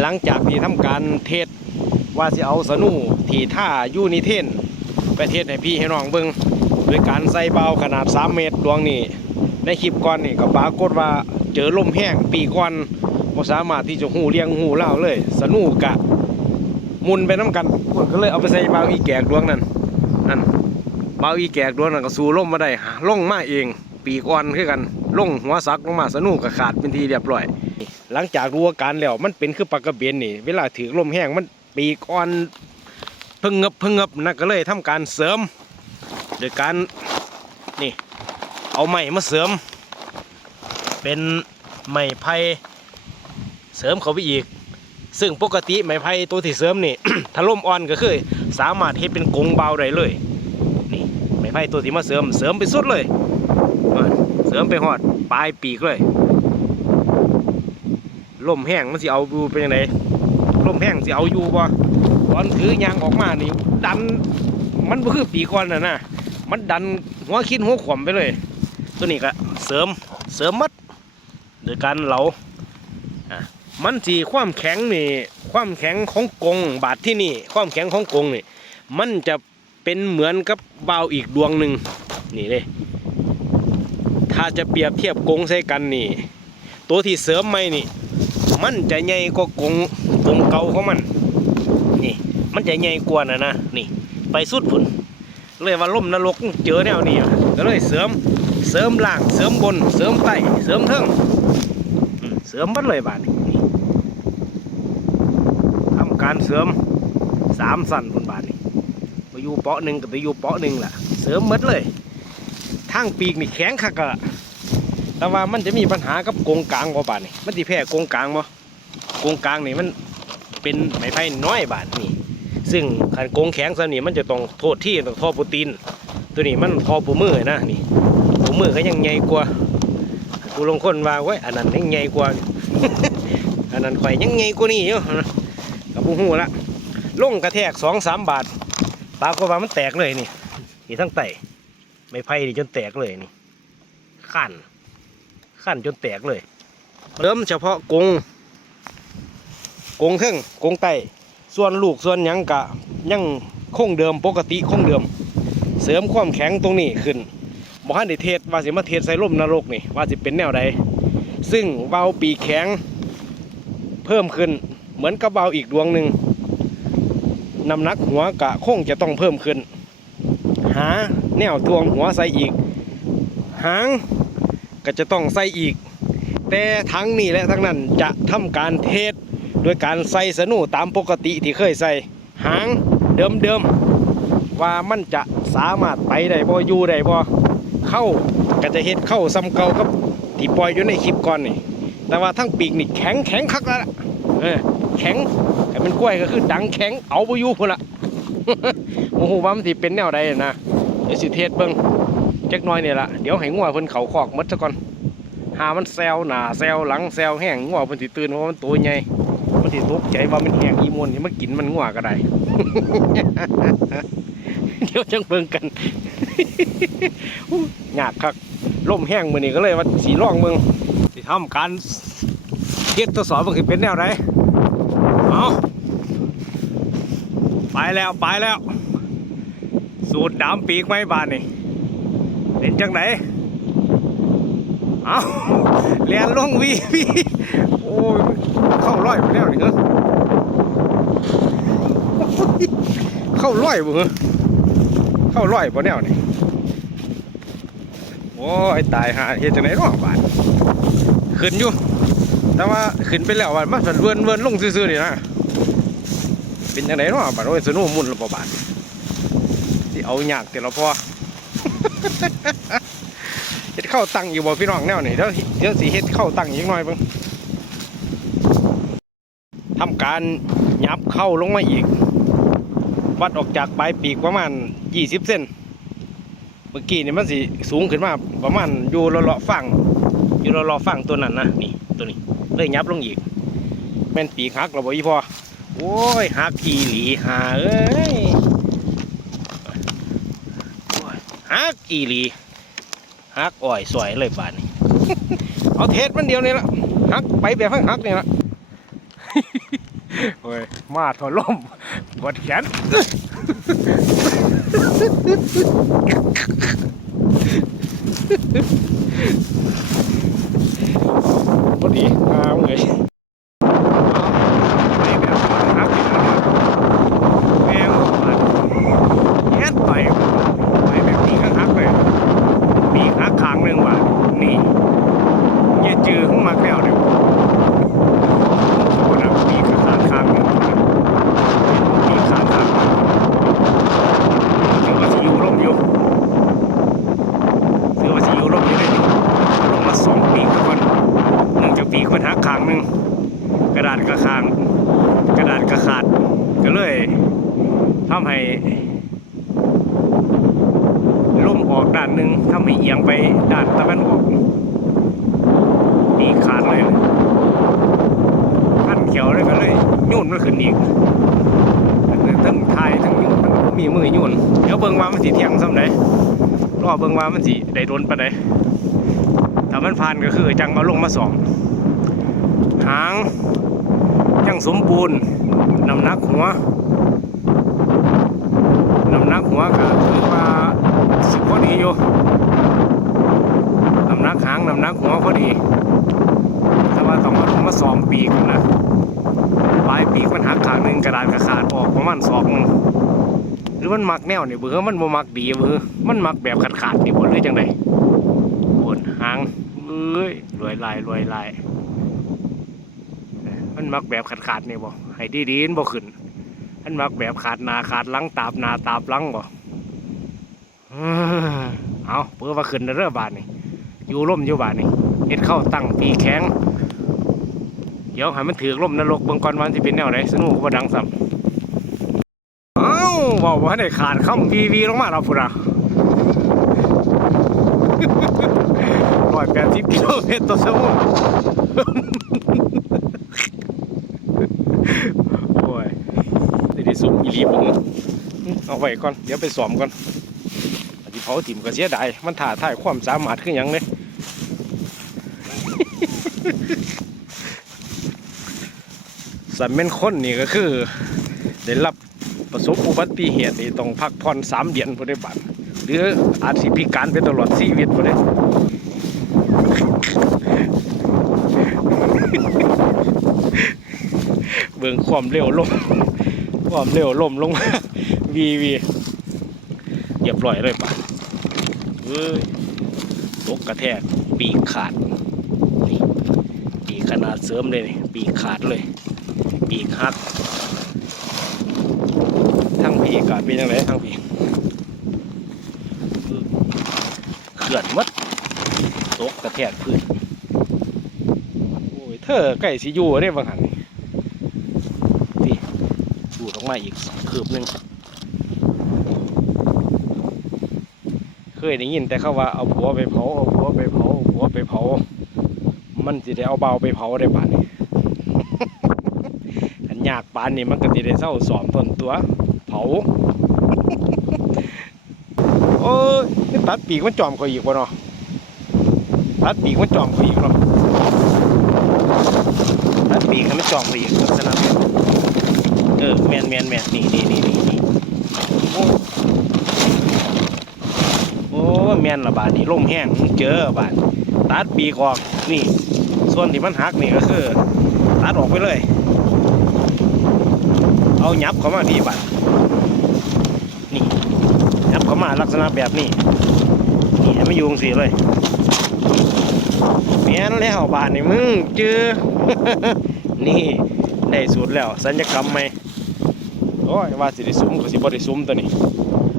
หลังจากที่ทำการเทศว่าสิเอาสนูที่ท่ายูนิเทนไปเทศให้พี่ให้น้องเบิ่งโดยการใส่เบาขนาด 3 เมตรดวงนี้ในคลิปก่อนนี่ก็ปรากฏว่าเจอลมแห้งปีก่อนบ่สามารถที่จะหูเลี้ยงหูเล่าเลย สนูกะ มุนไปน้ำกันพวกก็เลยเอาไปใส่เบาอีแกกดวงนั้นนั่นเบาอีแกกดวงนั้นก็สู้ลมมาได้หาลงมาเอง ปีก่อนคือกันลงหัวซักลงมาสนูก็ขาดเป็นทีเรียบร้อย หลังจากรู้อาการแล้วมันเป็นคือปลากระเบนนี่ เวลาถือลมแห้งมันปีกอ่อนเพิ่งเงบเพิ่งเงบนักก็เลยทำการเสริม โดยการนี่เอาไม้มาเสริม เป็นไม้ไผ่เสริมเข้าไปอีก ซึ่งปกติไม้ไผ่ตัวที่เสริมนี่ถ้าลมอ่อนก็คือ สามารถเฮ็ดเป็นกรงเบาได้เลยนี่ไม้ไผ่ตัวที่มาเสริมเสริมไปสุดเลย เสริมไปหอดปลายปีกเลย ลมแห้งมันสิเอาอยู่เป็นยังไงลมแห้งสิเอาอยู่บ่ตอนถือยางออกมานี่ดัน มันบ่คือปีก่อนน่ะนะมันดันหัวคิดหัวขวมไปเลย ตัวนี้ก็เสริมเสริมมัดโดยการเหลาอะมันสีความแข็งนี่ ความแข็งของกงบาดที่นี่ ความแข็งของกงนี่ มันจะเป็นเหมือนกับเบาอีกดวงหนึ่งนี่เลยถ้าจะเปรียบเทียบกงใส่กันนี่ ตัวที่เสริมไม่นี่ มันจะใหญ่กว่ากงกงเก่าของมัน นี่ มันจะใหญ่กว่านะนะนี่ ไปสุดพุ่นเลยว่าล่มนรกเจอแนวนี้ก็เลยเสริมเสริมล่างเสริมบน เสริมใต้เสริมเทิงอืมเสริมบัดเลยบาดนี้นี่ทำการเสริมสามสั่นบนบาดนี้ไปอยู่เปาะหนึ่งกับไปอยู่เปาะหนึ่งล่ะ เสริมหมดเลยทางปีกนี่แข็งคักอะ แต่ว่ามันจะมีปัญหากับกงกลางบ่บาดนี่มันสิแพ้กงกลางบ่กงกลางนี่มันเป็นไม้ไผ่น้อยบาดนี่ ซึ่งขันกงแข็งซะนี่มันจะต้องโทษที่ต้องทอโปรตีนตัวนี้มันทอปูมือนะนี่ปูมือก็ยังใหญ่กว่ากูลงคนว่าไว้ยอันนั้นยังใหญ่กว่า อันนั้นข่อยยังใหญ่กว่านี่อยู่กับปูหูละลงกระแทกสองสามบาทปรากว่ามันแตกเลยนี่นี่ทั้งไตไม้ไผ่นี่จนแตกเลยนี่ขั้น ขั้นจนแตกเลย เริ่มเฉพาะกงกงเครื่องกงไตส่วนลูกส่วนยังกะยังคงเดิมปกติคงเดิม เสริมความแข็งตรงนี้ขึ้นบ่ฮันได้เทศว่าสิมาเทศใส่ร่มนรกนี่ว่าสิเป็นแนวใดซึ่งเบาปีแข็งเพิ่มขึ้น เหมือนกับเบาอีกดวงหนึ่งน้ำหนักหัวกะคงจะต้องเพิ่มขึ้น หาแนวทวงหัวใส่อีก หาง ก็จะต้องใส่อีก แต่ทั้งนี้และทั้งนั้นจะทำการเทศโดยการใส่สนูตามปกติที่เคยใส่หางเดิมๆว่ามันจะสามารถไปได้บ่อยู่ได้บ่เข้าก็จะเฮ็ดเข้าซ้ำเก่ากับที่ปล่อยอยู่ในคลิปก่อนนี่แต่ว่าทั้งปีกนี่แข็งแข็งคักแล้วล่ะเออแข็งแต่เป็นกล้วยก็คือดังแข็งเอาบ่อยู่พุ่นละโอ้โหว่ามันสิเป็นแนวใดนะเดี๋ยวสิเทศเบิ่ง จักหน้อยเนี่ยละเดี๋ยวให้งัวเพิ่นเขาคอกหมดซะก่อนหามันแซวหนาแซวหลังแซวแห้งงัวเพิ่นสิตื่นเพราะมันตัวใหญ่มันสิตกใจว่ามันแห้งอีมวนที่มันกินมันงัวก็ได้ เดี๋ยวจังเบิ่งกันอู้ยากคักลมแห้งมือนี้ก็เลยว่าสิลองเบิ่งสิทำการเฮ็ดทดสอบว่าสิเป็นแนวใดเอาไปแล้วไปแล้ว สูตรดำปีกไม้บานนี่ เป็นจังไหนเอาเรียนลงวีวีโอ้ยเข้าร้อยไปแล้วนี่เหรอเข้าร้อยบ่เหรอเข้าร้อยบ่แนวนี่โอ้ยตายหาเฮ็ดจังไหนเนาะบาดขึ้นอยู่แต่ว่าขึ้นไปแล้วว่ามันเวินเวินลงซื่อๆนี่นะเป็นจังไหนเนาะบาดโอ้ยสนุกมุ่นและบ่บาดสิเอายากแต่ละพอ เฮ็ดเข้าตังอยู่บ่พี่น้องแนวนี่เดี๋ยวเดี๋ยวสิเฮ็ดเข้าตังอีกหน่อยเบิ่งทำการยับเข้าลงมาอีก วัดออกจากปลายปีกประมาณ 20เซนเมื่อกี้นี่มันสิสูงขึ้นมาประมาณอยู่เลาะๆฝั่งอยู่เลาะๆฝั่งตัวนั้นนะนี่ตัวนี้เลยยับลงอีกแม่นปีกหักแล้วบ่อีพอโอ้ยหักอีหลีหาเอ้ย ฮัก อีหลีฮักอ่อยสวยเลยบานนี้ เอาเทศมันเดียวนี่ละฮักไปแบบฮักฮักนี่ละโอ้ยมาถอดล่มปวดแขนพอดีมาเงยไปแบบฮักแม่งมันแย่ไปไปแบบนี้ก็ฮักเลยมีฮักขางหนึ่งว่ะนี่อย่าจือขึ้นมาแล้วเดี๋ยว คนนั้นมีขาข้างหนึ่งมีขาข้างถือว่าสิอยู่ร่มอยู่ถือว่าสิอยู่ร่มอยู่เลยนี่ลงมาสองปีกก่อนหนึ่งจากปีกมันหักข้างหนึ่งกระดาษกระคาง กระดาษกระขาดก็เลยทำให้ล่ม ออกด้านหนึ่เอียงไปด้านตะวันออกปีขาดเลยขั้นเขียวเลยก็เลยยุ่นมันขึ้นอีกทั้งทายทั้งยุ่นมันมีมือยุ่นเดี๋ยวเบิ่งว่ามันสิเที่ยงซ้ำไหนรอเบิ่งว่ามันสิได้โดนปานใดถ้ามันผ่านก็คือจังเอาลงมาสองหางยังสมบูรณ์น้ำหนักหัวน้ำหนักหัวก็คือว่าสิพอดีอยู่น้ำหนักหางน้ำหนักหัวพอ ดี แต่ว่าต้องมาลงมาซ้อมปีกนะปลายปีกมันหักขางหนึ่งกระดานกระขาดออกประมาณศอกหนึงหรือมันมักแนวเนี่ยเบื่อมันบ่มักดีเบื่อมันมักแบบขาดขาดนี่บ่หรือจังไดปวดหางเอ้ยรวยลายรวยลายมันมักแบบขาดขาดนี่บ่ให้ดีๆมันบ่ขึ้นมันมักแบบขาดนาขาดลังตาบนาตาบลังบ่อื้อเอาเพื่อว่าขึ้นเด้อบาดนี่อยู่ร่มอยู่บาดนี่ เฮ็ดเข้าตั้งปีแข็ง เดี๋ยวให้มันถือลมนรกเบิ่งก่อนวันที่เป็นแนวไหนสนุกบ่ดังซ้ำเอ้าบอกว่าได้ขาดคำวีวีลงมาแล้วพุ่นอะร้อยแปดสิบกิโลเมตรต่อชั่วโมงโอ้ยได้ได้สุกอีหลีบ่งเอาไว้ก่อน เดี๋ยวไปสอมก่อนอันที่เผาถิ่มก็เสียดายมันถ่าท่ายความสามารถขึ้นอหยังเลย สันเป็นคนนี่ก็คือ ได้รับประสบอุบัติเหตุนี่ต้องพักผ่อนสามเดือนบ่ได้บัตรหรืออาจสิพิการไปตลอดชีวิตบ่ได้เบิ่งความเร็วลมความเร็วลมลงมาวีวีเรียบร้อยเลยป่ะเอ้ยตกกระแทกปีกขาด ดเสริมเลยนี่ปีกขาดเลย ปีกหัก ทั้งปีกาดเป็นยังไงทั้งปีกเขื่อนมัดตกกระแทกพื้นโอ้ยเธอใกล้สิอยู่ได้บางหันนี่ดูดออกมาอีกสองคืบหนึ่งเคยได้ยินแต่เขาว่าเอาผัวไปเผาเอาผัวไปเผาเอาผัวไปเผา มันสิได้เอาเบาไปเผาได้ป่านนี้อันยากปานนี่มันก็สิได้เศร้าสอมต้นตัว เผา โอ้ยนี่ตัดปีกมันจอมเขาอีกวะเนาะตัดปีกมันจอมเขาอีกเนาะตัดปีกให้มันจอมเขาอีกลักษณะแบบเออแมนแมนแมนนี่นี่นี่นี่นี่โอ้โอ้แมนละบาดนี่ลมแห้งเจอบาดตัดปีกออกนี่ ส่วนที่มันหักนี่ก็คือตัดออกไปเลย เอายับเข้ามาดีบัดนี่ยับเข้ามาลักษณะแบบนี้นี่ไม่ยุงสีเลยเมียนแล้วบาดนี่มึงเจอนี่ได้สูตรแล้ว สัญญกรรมไหมโอ้ยว่าสิได้ซุ้มก็สิบ่ได้ซุ้มตัวนี้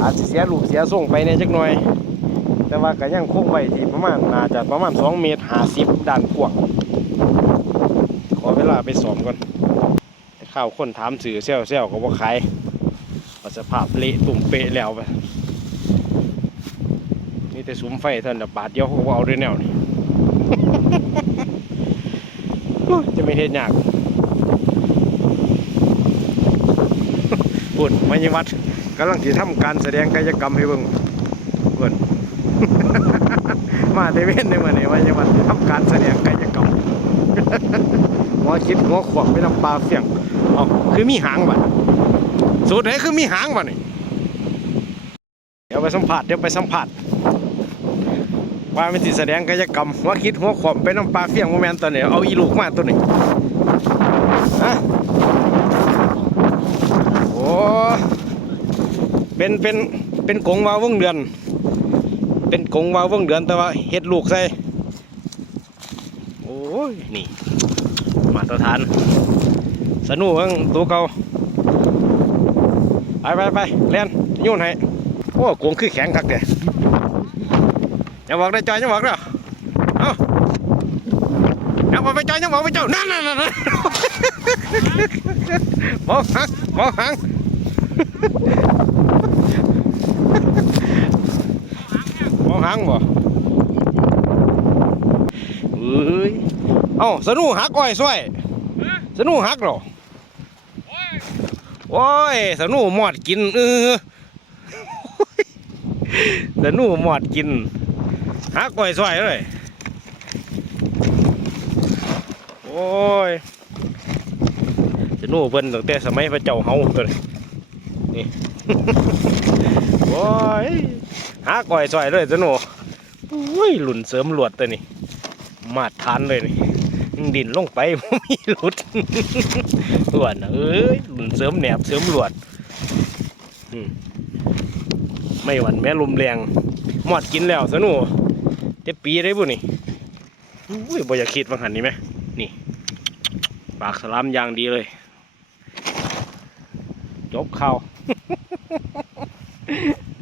อาจสิเสียลูกเสียส่งไปในจักหน่อย แต่ว่าก็ยังคงไว้ที่ประมาณน่าจะประมาณ2เมตร50ด้านกว้างขวลา ไปสอมก่อนข้าวคนถามสื่อเซลเซลก็บ่ขายเอาสภาพเละตุ่มเปะแล้วไปนี่แต่สุมไฟท่านั้นนะบาทเดียวเขาเอาด้วยแนวนี่จะไม่เห็นยากปุ่นมัยวัดกำลังที่ทำการแสดงกายกรรมให้เบิ่งปุ่นมาเดเวนในวันนี้มัยวัดทำการแสดงกายกรรม หัวคิดหัวขวบไปนำปลาเฟียงเอาคือมีหางบ่ะสูตรไหนคือมีหางบ่ะนี่เดี๋ยวไปสัมผัสเดี๋ยวไปสัมผัสว่าเป็นสิแสดงกายกรรมหัวคิดหัวขวบไปนำปลาเฟียงโมแมนตัวนี้เอาอีลูกมาตัวนี้ฮะโอ้เป็นเป็นเป็นกงวาวงเดือน เป็นกงวาวงเดือนแต่ว่าเฮ็ดลูกใส่โอ้ยนี่ ตรฐาน สนุกเองตัวเก่าไปไปไปเล่นยุ่นให้โอ้กงคือแข็งคักเด้อย่าบอกได้จอยอย่าบอกเด้อเอ้าอย่าบอกไปจอยอย่าบอกไปจอยนั่นนั่นนั่นมองหางมองหางมองหางบ่เอ้ยเอ้าสนุกหักอ้อยซวย สนุหักหรอโอ้ยสนุหมอดกินเออสนุหมอดกินหักอ้อยซวยเลยโอ้ยสนุเพิ่นตั้งแต่สมัยพระเจ้าเฮาตัวนี่โอ้ยหักอ้อยซวยเลยสนุโอ้ยหลุนเสริมหลวดตัวนี้มาดทานเลยนี่ ดินลงไปมีหลุดหลวดน่ะเอ้ยเสริมแหนบเสริมหลวดไม่หวั่นแม้ลมแรงหมอดกินแล้วสนุเต็ปีได้บุนี่อุ้ยบอยากคิดว่าหันนี่ไหมนี่ปากสลามยางดีเลย จบข่าว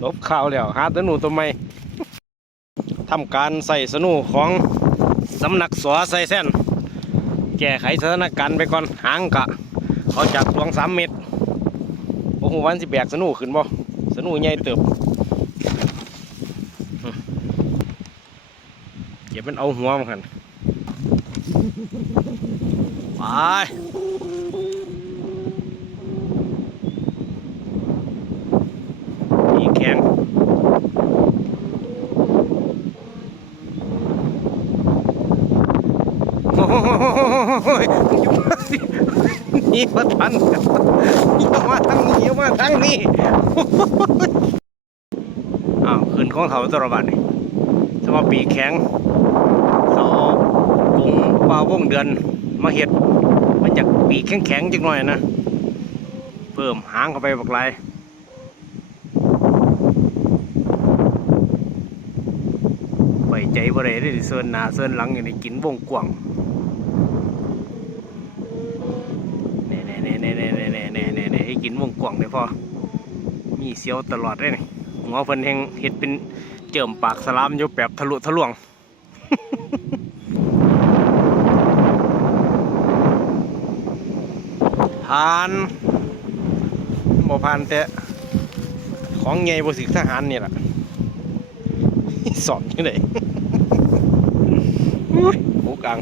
ลบข่าวแล้วหาสนุตัวใหม่ทำการใส่สนุของสำนักสอใส่เส้น แก้ไขสถานการณ์ไปก่อนหางกะเขาจากตวงสามเมตรโอ้โหวันสิแบกสนูขึ้นบ่สนูใหญ่เติบอืมเก็บมันเอาหัวมันกันไปนี่แข็ง โอ้ยหนี่มาทันนี่มาทางนี้อย่ามาทางนี้อ้าวขึ้นของเขาตระบัดนี่สมาปีแข็งเขาเอากงปลาวงเดือน มาเห็ดมาจากปีกแข็งๆจังหน่อยนะ เพิ่มหางเข้าไปบักลไปใจบ่ได้ได้เซินหน้าเซินหลังอย่างนี้กินวงกว้าง วงกว่างเลยพอ มีเสียวตลอดเลยนี่หัวเพิ่นแหงเห็ดเป็นเจิมปากสลามอยู่แบบทะลุทะลวงทานบ่ผ่านแต่ของใหญ่บ่สิทหารนี่ล่ะสอนที่ไหนโอ้กลาง